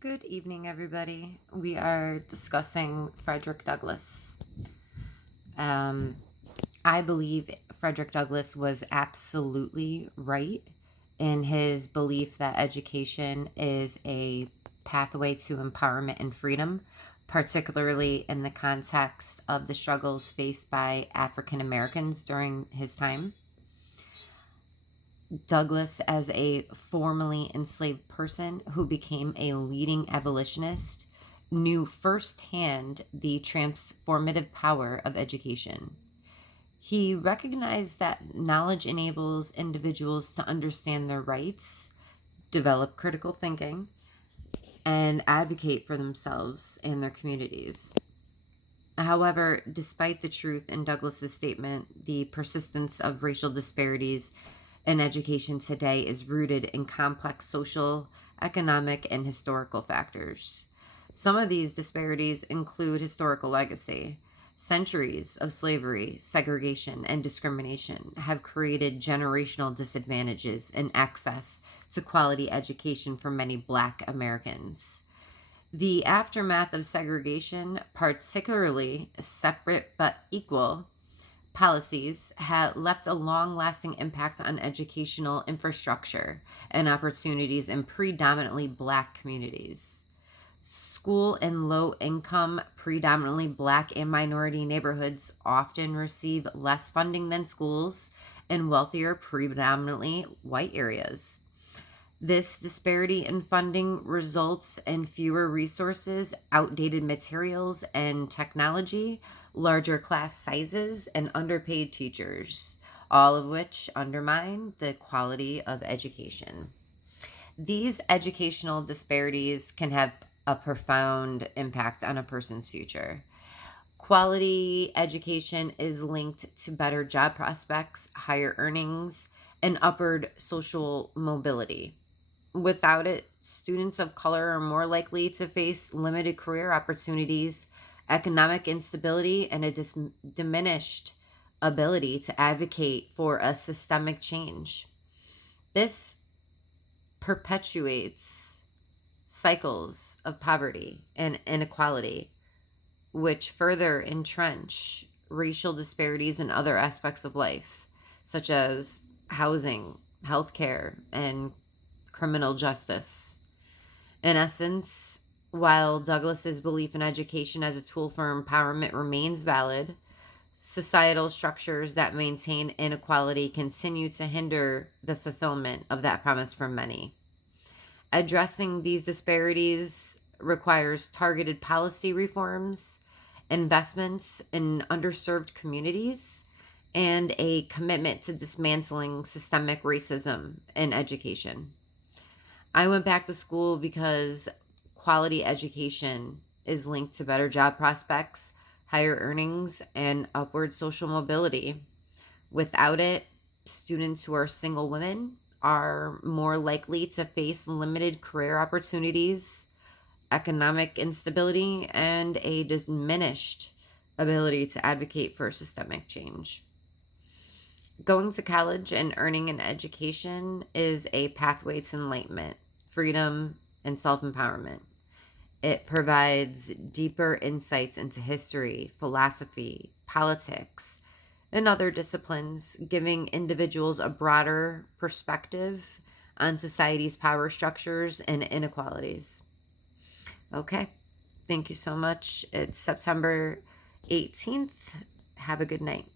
Good evening, everybody. We are discussing Fredrick Douglass. I believe Fredrick Douglass was absolutely right in his belief that education is a pathway to empowerment and freedom, particularly in the context of the struggles faced by African Americans during his time. Douglass, as a formerly enslaved person who became a leading abolitionist, knew firsthand the transformative power of education. He recognized that knowledge enables individuals to understand their rights, develop critical thinking, and advocate for themselves and their communities. However, despite the truth in Douglass's statement, the persistence of racial disparities in education today is rooted in complex social, economic, and historical factors. Some of these disparities include historical legacy. Centuries of slavery, segregation, and discrimination have created generational disadvantages in access to quality education for many Black Americans. The aftermath of segregation, particularly separate but equal policies, had left a long-lasting impact on educational infrastructure and opportunities in predominantly Black communities. School in low-income, predominantly Black and minority neighborhoods often receive less funding than schools in wealthier, predominantly white areas. This disparity in funding results in fewer resources, outdated materials and technology, larger class sizes, and underpaid teachers, all of which undermine the quality of education. These educational disparities can have a profound impact on a person's future. Quality education is linked to better job prospects, higher earnings, and upward social mobility. Without it, students of color are more likely to face limited career opportunities, economic instability, and a diminished ability to advocate for a systemic change. This perpetuates cycles of poverty and inequality, which further entrench racial disparities in other aspects of life, such as housing, healthcare, and criminal justice. In essence, while Douglass's belief in education as a tool for empowerment remains valid, societal structures that maintain inequality continue to hinder the fulfillment of that promise for many. Addressing these disparities requires targeted policy reforms, investments in underserved communities, and a commitment to dismantling systemic racism in education. I went back to school because quality education is linked to better job prospects, higher earnings, and upward social mobility. Without it, students who are single women are more likely to face limited career opportunities, economic instability, and a diminished ability to advocate for systemic change. Going to college and earning an education is a pathway to enlightenment, freedom, and self-empowerment. It provides deeper insights into history, philosophy, politics, and other disciplines, giving individuals a broader perspective on society's power structures and inequalities. Okay, thank you so much. It's September 18th. Have a good night.